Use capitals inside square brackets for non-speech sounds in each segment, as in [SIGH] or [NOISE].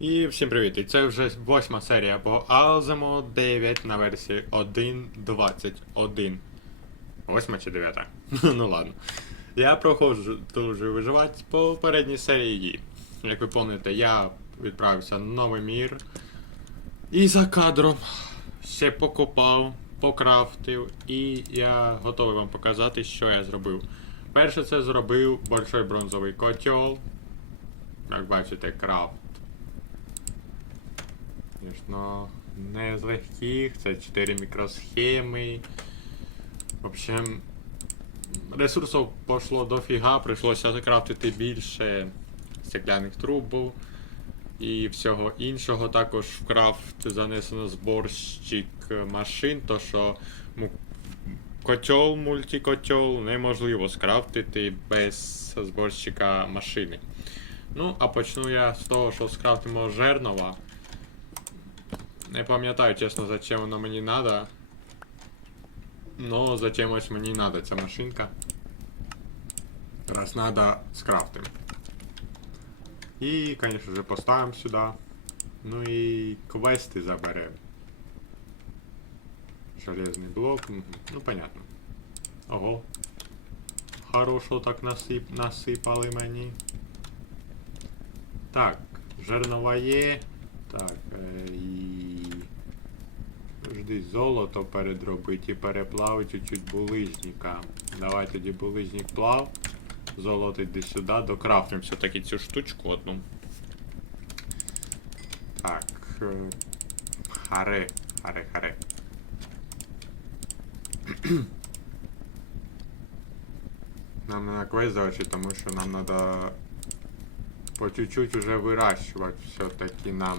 І всім привіт! І це вже восьма серія по Alzemo 9 на версії 1.21. Восьма чи дев'ята? [LAUGHS] ну ладно. Я проходжу дуже виживати по попередній серії. Як ви пам'ятаєте, я відправився на новий мір. І за кадром ще покопав, покрафтив, і я готовий вам показати, що я зробив. Перше це зробив большой бронзовий котел. Як бачите, крафт. Звісно, не з легких, це 4 мікросхеми. В общем, ресурсів пішло дофіга, прийшлося закрафтити більше стекляних труб і всього іншого. Також в крафт занесено зборщик машин, то що котел, мультикотел неможливо скрафтити без зборщика машини. Ну, а почну я з того, що скрафтимо жернова. Не пам'ятаю, чесно, зачем воно мені надо. Но зачем ось мені надо ця машинка. Раз надо, скрафтим. І, конечно же, поставим сюда. Ну і квести заберем. Железний блок. Ну, понятно. Ого. Хорошо так насип, насипали мені. Так, жернова є. Так, е. Жди золото передробити і переплавити чуть-чуть булижника. Давай тоді булижник плав. Золото йди сюди, докрафтимо все-таки цю штучку одну. Так. е, Харе, харе, харе. [CLEARS THROAT] Нам надо квест завершить, тому що нам надо по чуть-чуть уже выращивать все-таки нам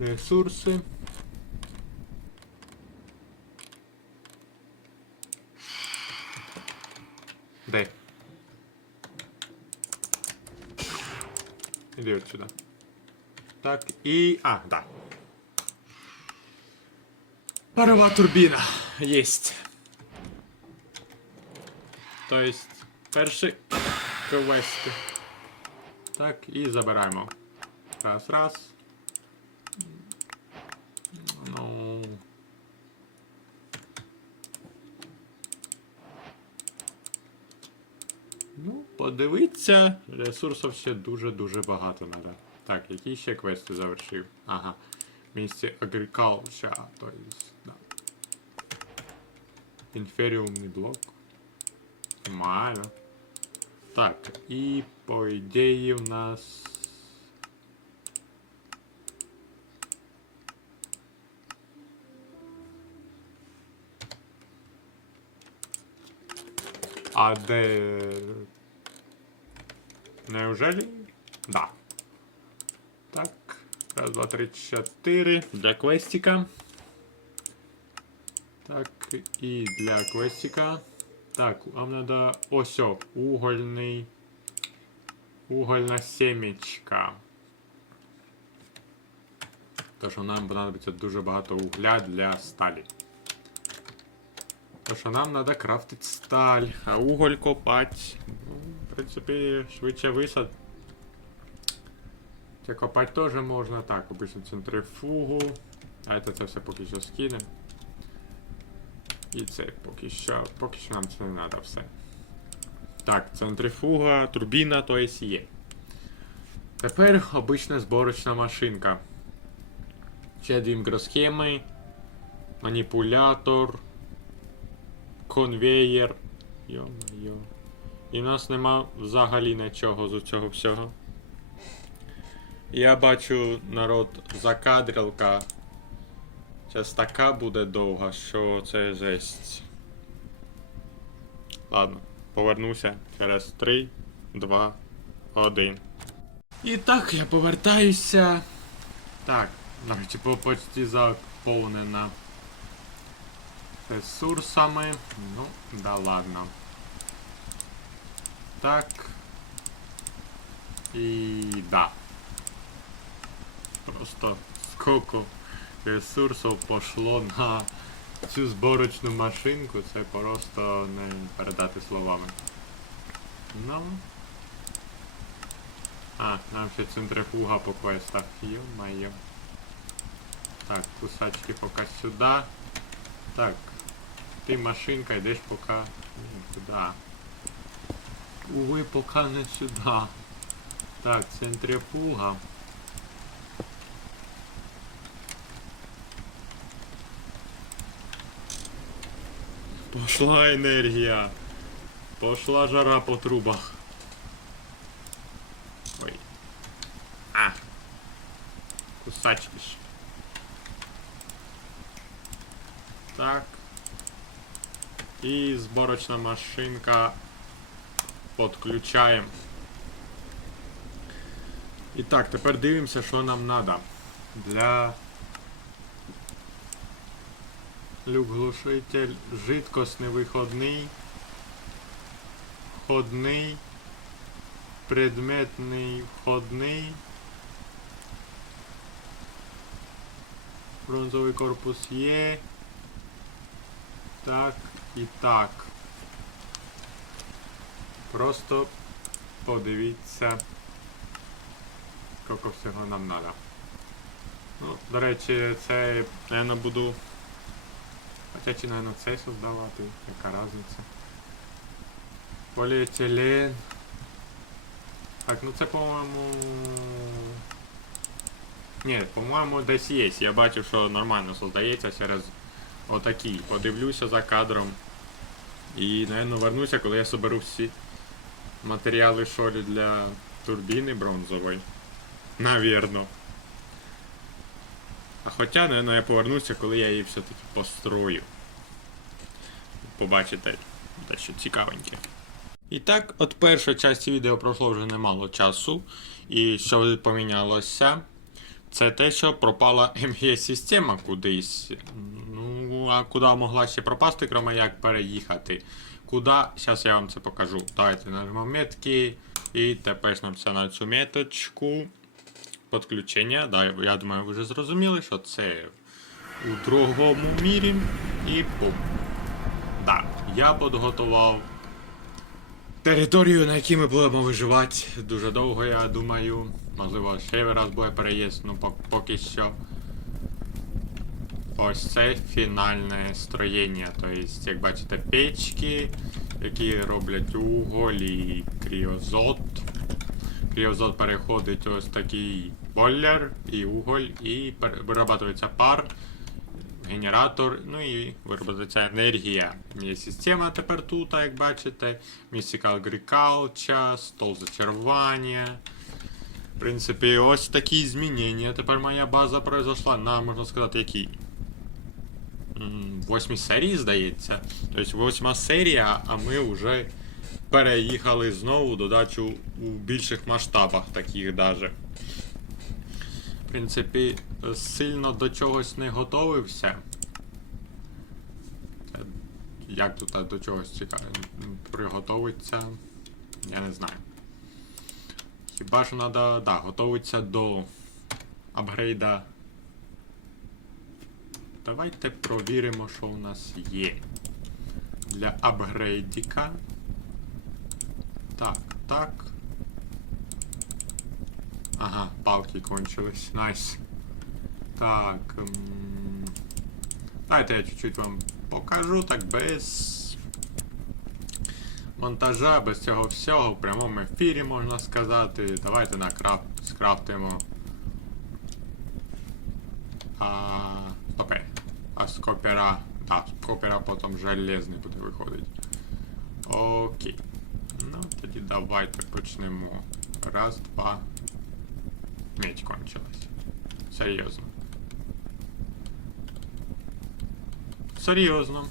ресурсы. Де? Іди от сюди. Так, і... А, да. Парова турбіна. Єсть. То есть, перший квест. Так, і забираємо. Раз, раз. Ну. Ну, подивіться, ресурсів ще дуже-дуже багато треба. Так, які ще квести завершив? Ага. Місце Agriculture, то есть, да. Інферіумний блок. Нормально. Так, і по ідеї в нас. А де. Неужели? Да. Так. Раз, два, три, чотири. Для квестика. Так, і для квестика. Так, нам надо ось о, угольний. Угольна семечка. То що нам понадобиться дуже багато угля для сталі. То що нам треба крафтити сталь, а уголь копати. В принципі, швидше висад. Це копати теж можна. Так, обично центрифугу. А це, це все поки що скинемо. І це поки що. Поки що нам це не треба все. Так, центрифуга, турбіна, то есть є. Тепер обична зборочна машинка. Ще дві мікросхеми, маніпулятор, конвеєр. Йо-моє. І в нас нема взагалі нічого з цього всього. Я бачу народ закадрилка. Зараз така буде довга, що це жесть. Ладно, повернуся через 3, 2, 1. І так, я повертаюся. Так, навіть по почті заповнена ресурсами. Ну, да ладно Так. І да. Просто скільки ресурсів пошло на цю зборочну машинку, це просто не передати словами. Ну. А, нам ще центрифуга по квестах. Ё-моё. Так, кусачки пока сюда. Так. Ты машинка йдеш пока м, сюда. Увы, пока не сюда. Так, центрифуга. Пошла енергія. Пошла жара по трубах. Ой. А. Кусачки ж. Так. І зборочна машинка подключаємо. І так, тепер дивимося, що нам треба. Для люк-глушитель жидкосний виходний, входний, предметний входний. Бронзовий корпус є. Так і так. Просто подивіться, скільки всього нам треба. Ну, до речі, це, напевно, буду. Хоча чи, напевно, цей создавати, яка різниця. Поліетилен. Так, ну це, по-моєму. Ні, по-моєму, десь є. Я бачив, що нормально создається через отакий. Подивлюся за кадром. І, напевно, вернуся, коли я соберу всі матеріали шолі для турбіни бронзової. Навірно. А хоча, напевно, я повернуся, коли я її все-таки построю. Побачите дещо цікавеньке. І так, от першої часті відео пройшло вже немало часу. І що помінялося? Це те, що пропала МГС-система кудись. Ну, а куди могла ще пропасти, крім як переїхати? Куди? Зараз я вам це покажу. Давайте нажмемо метки і тепешнемося на цю меточку. Подключення. Да, я думаю, ви вже зрозуміли, що це у другому мірі. І бум. Да, я підготував територію, на якій ми будемо виживати дуже довго, я думаю. Можливо, ще раз буде переїзд, ну поки що. Ось це фінальне строєння. Тобто, як бачите, печки, які роблять уголь і кріозот. Кріозот переходить ось такий бойлер і уголь, і вирабатується пар, генератор, ну і виробляється енергія. Є система тепер тут, як бачите. Mystical Agriculture, стол зачарування. В принципі, ось такі змінення. Тепер моя база произошла на, можна сказати, якій? Восьмій серії, здається. Тобто восьма серія, а ми вже переїхали знову додачу у більших масштабах таких даже. В принципі, сильно до чогось не готовився. Як тут до чогось цікаво приготовиться, я не знаю. Хіба що треба, да, готуватися до апгрейда. Давайте провіримо, що у нас є. Для апгрейдіка. Так, так. Ага, палки кончились. Найс. Так. Давайте я чуть-чуть вам покажу, так без монтажа, без цього всього, в прямому ефірі можна сказати. Давайте на крафт скрафтимо. копера. Так, з копера потім железний буде виходити. Окей. Ну, тоді давайте почнемо. Раз, два. Меч кончилась. Серйозно. Серйозно.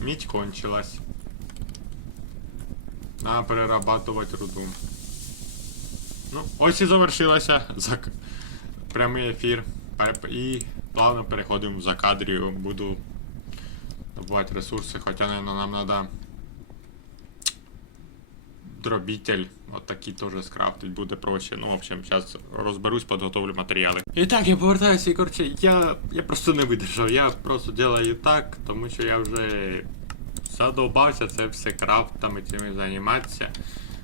Мідь кончилась. Надо перерабатувати руду. Ну, ось і завершилося зак... [LAUGHS] прямий ефір. Переп- І плавно переходимо в закадрію. Буду добувати ресурси, хоча, наверное, нам треба дробитель. От такий теж скрафтить буде проще. Ну, в общем, зараз розберусь, підготовлю матеріали. І так, я повертаюся і коротше, я, я просто не видержав. Я просто делаю так, тому що я вже задовбався це все крафтами цими займатися.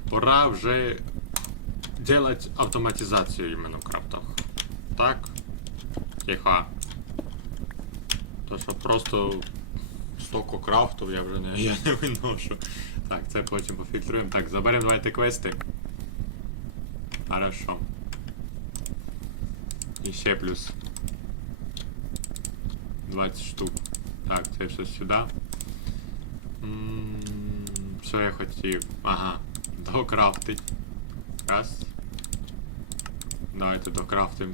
Пора вже делать автоматизацию именно в крафтах. Так? Тихо. То що просто стоку крафтів я вже не, я не виношу. Так, це потім пофільтруємо. Так, заберемо давайте квести. Хорошо. І ще плюс 20 штук. Так, це все сюди. Що я хотів? Ага. Докрафтить. Раз. Давайте докрафтим.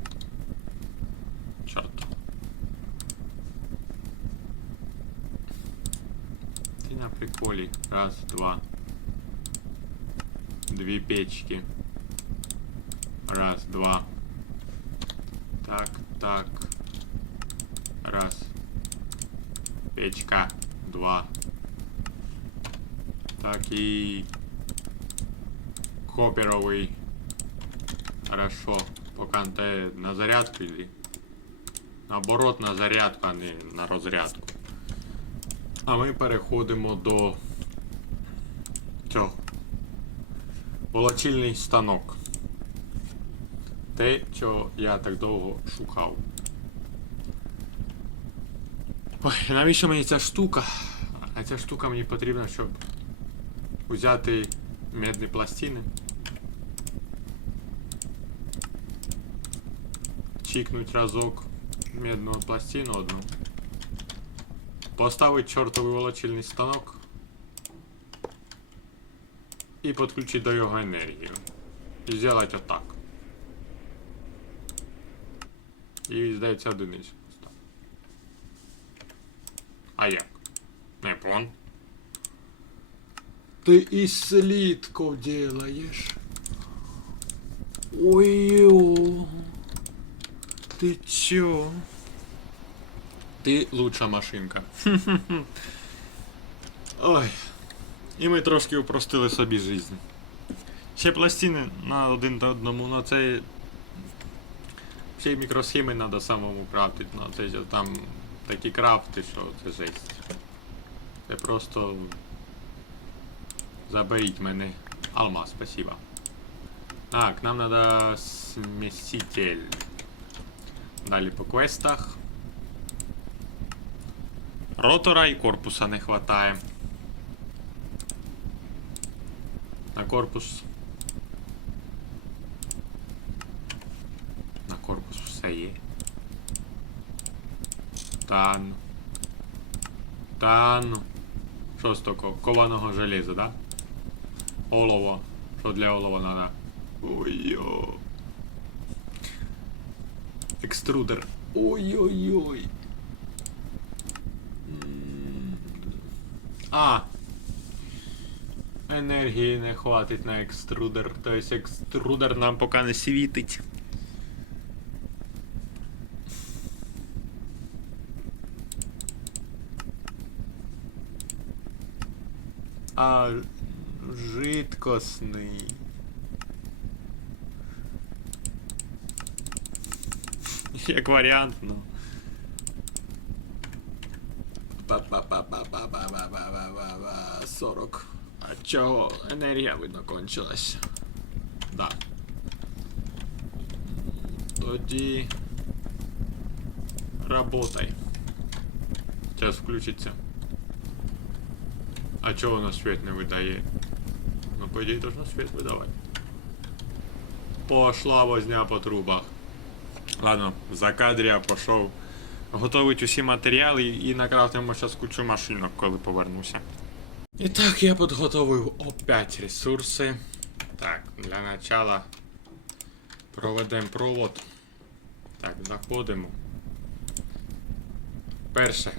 На приколі. Раз, два. Дві печки. Раз, два. Так, так. Раз. Печка. Два. Так и коперовый. Хорошо. Пока на зарядку йди. Наоборот, на зарядку, а не на розрядку. А ми переходимо до цього. Волочильний станок. Те, що я так довго шукав. Ой, навіщо мені ця штука? А ця штука мені потрібна, щоб взяти медні пластини. Чікнуть разок медну пластину одну. Поставить чортовий волочильний станок. І підключити до його енергію. І зробити отак. І здається одиницю. поставити. А як? Не пон. Ты из слитков делаешь. Ой-ё. Ты чё? Ти лучша машинка. [LAUGHS] Ой. І ми трошки упростили собі жизнь. Ще пластини на один до одному, но це. Ще й мікросхеми треба самому крафтити, но це ж там такі крафти, що це жесть. Це просто. Заберіть мене. Алмаз, спасибо. Так, нам надо смеситель. Далі по квестах. Ротора і корпуса не хватає. На корпус. На корпус все є. Та ну. Та ну. Що з такого? Кованого железа, да? Олово. Що для олова надо? Ой-йо. Екструдер. Ой-ой-ой. А. Енергії не хватить на екструдер. Тобто екструдер нам поки не світить. А жидкосний. Як варіант, ну. Пап-пап. 40. А чого? Енергія, видно, кончилась. Да. Тоді. Работай. Зараз включиться. А чого воно світ не видає? Ну, по ідеї, должно світ видавати. Пошла возня по трубах. Ладно, в закадрі я пішов Готовить усі матеріали і накрафтимо зараз кучу машинок, коли повернуся. І так, я підготовив опять ресурси. Так, для начала проведемо провод. Так, заходимо. Перше.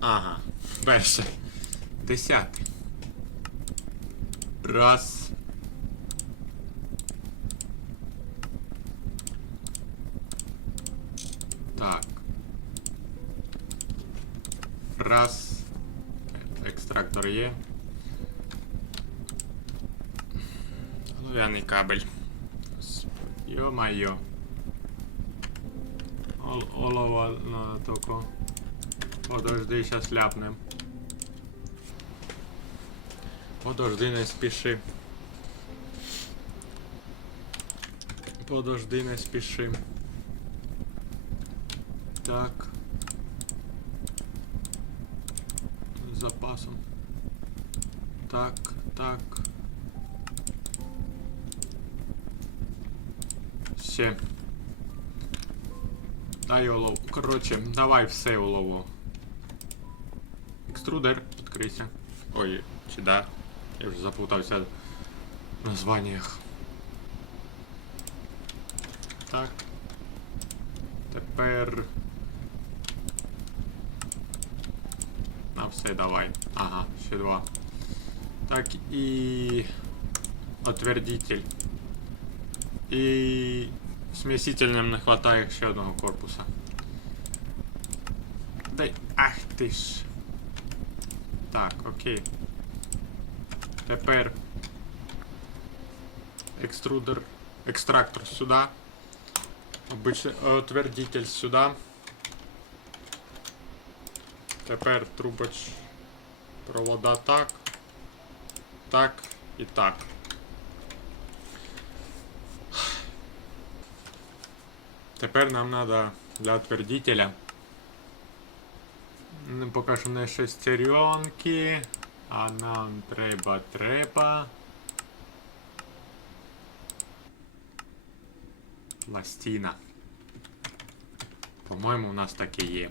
Ага, перше. Десятий. Раз. Так. Раз. Екстрактор є. Олов'яний кабель. Йо-майо. Ол олова надо только. Подожди, сейчас ляпнем. Подожди, не спіши. Подожди, не спіши. Так. З запасом. Так, так. Все. Дай олову. Короче, давай все олово. Екструдер, відкрийся. Ой, чи да? Я вже заплутався в названнях. Так. Тепер. На все давай. Ага, ще два. Так і. Отвердитель. І смеситель нам не хватає ще одного корпуса. Дай. Ах ти ж. Так, окей. Тепер. Екструдер. Екстрактор сюди. Обичний отвердитель сюди. Тепер трубоч провода так. Так і так. Тепер нам треба для отвердителя. Ну, Поки що не шестеренки, а нам треба треба. Пластина. По-моєму, у нас таке є.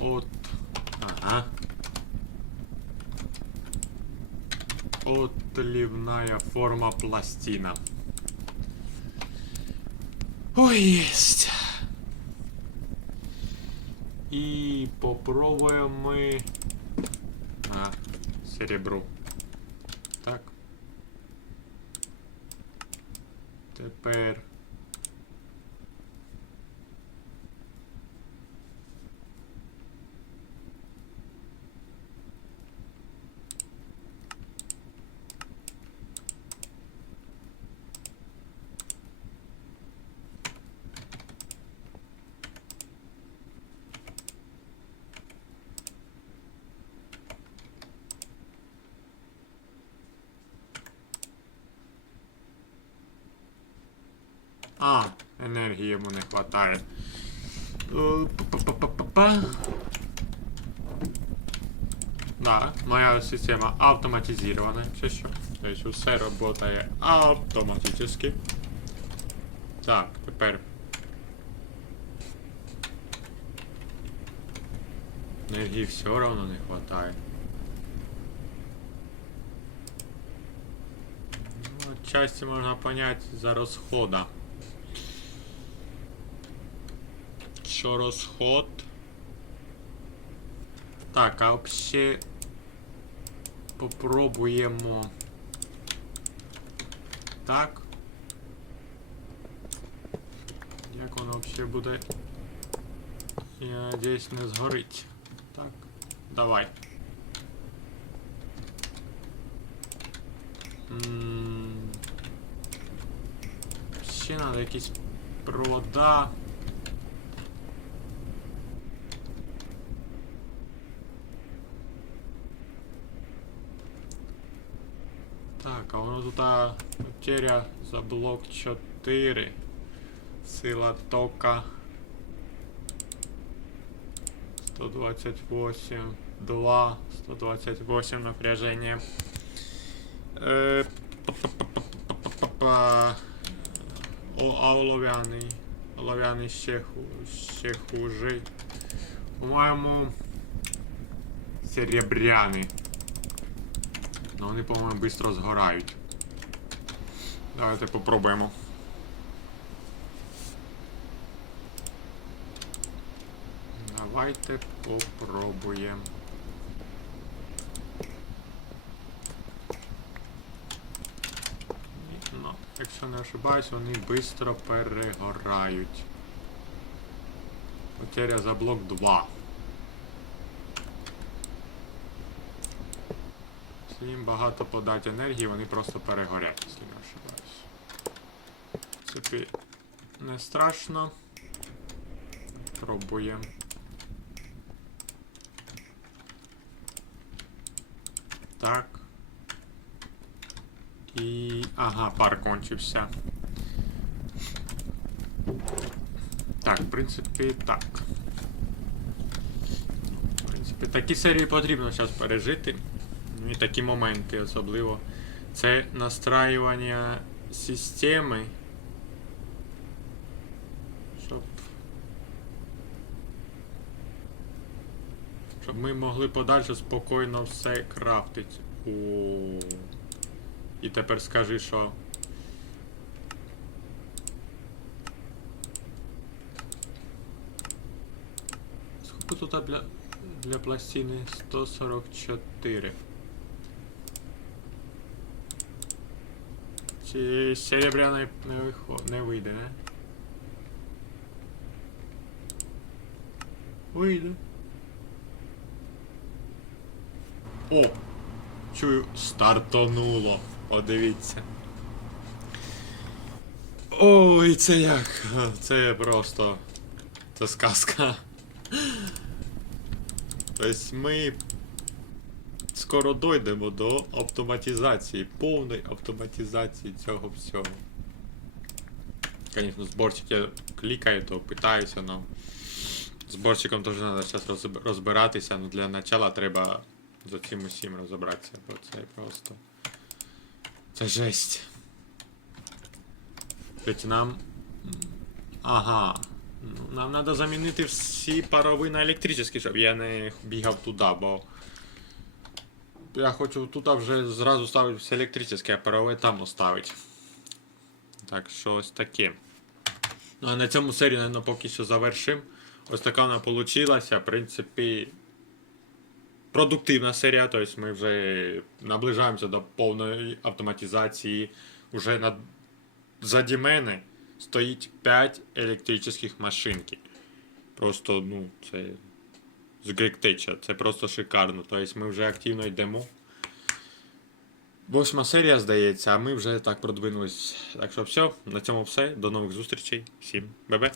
От. Ага. Отливная форма пластина. Ой, есть. І попробуємо ми на серебру. Так. Тепер. А, енергії йому не хватає. Е. Да, моя система автоматизирована. Все що. Тобто все работає автоматически. Так, тепер. Енергії все равно не хватає. Ну, отчасти можно понять за расхода. Що розход? Так, а вообще попробуємо. Так. Як воно вообще буде? Я надіюсь не згорить. Так, давай. Ще надо якісь провода. Так, а воно тут а, потеря за блок 4. Сила тока. 128, 2, 128 напряжение. Е. О, а олов'яний. Олов'яний ще, ху, ще хуже. По-моєму, серебряний. Ну вони, по-моєму, швидко згорають. Давайте попробуємо. Давайте попробуємо. Ну, якщо не ошибаюсь, вони швидко перегорають. Потеря за блок 2. Якщо їм багато подати енергії, вони просто перегорять, якщо не ошибаюсь. В принципі, не страшно. Пробуємо. Так. І. Ага, пар кончився. Так, в принципі, так. В принципі, такі серії потрібно зараз пережити. Ну, І такі моменти особливо. Це настраювання системи. Щоб. Щоб ми могли подальше спокійно все крафтити. О. І тепер скажи, що. Сколько тут для, для пластини 144. Серебряної не, вихо- не вийде, не? Вийде. О! Чую, стартануло. Подивіться. Ой, це як? Це просто. Це сказка. Тобто ми скоро дойдемо до автоматизації, повної автоматизації цього всього. Звісно, зборчик я клікаю, то питаюся, но зборчиком теж треба зараз розбиратися, але для начала треба за цим усім розібратися, бо це просто. Це жесть. Ведь нам. Ага. Ну, Нам треба замінити всі парови на електричні, щоб я не бігав туди, бо. Я хочу туди вже зразу ставити все електричне, а парове там оставити. Так що ось таке. Ну а на цьому серію, наверное, поки що завершим. Ось така вона получилася. В принципі, продуктивна серія, тобто ми вже наближаємося до повної автоматизації. Уже над... заді мене стоїть 5 електричних машинки. Просто, ну, це з GregTech, це просто шикарно. Тобто ми вже активно йдемо. Восьма серія, здається, а ми вже так продвинулись. Так що все, на цьому все. До нових зустрічей. Всім бе-бе.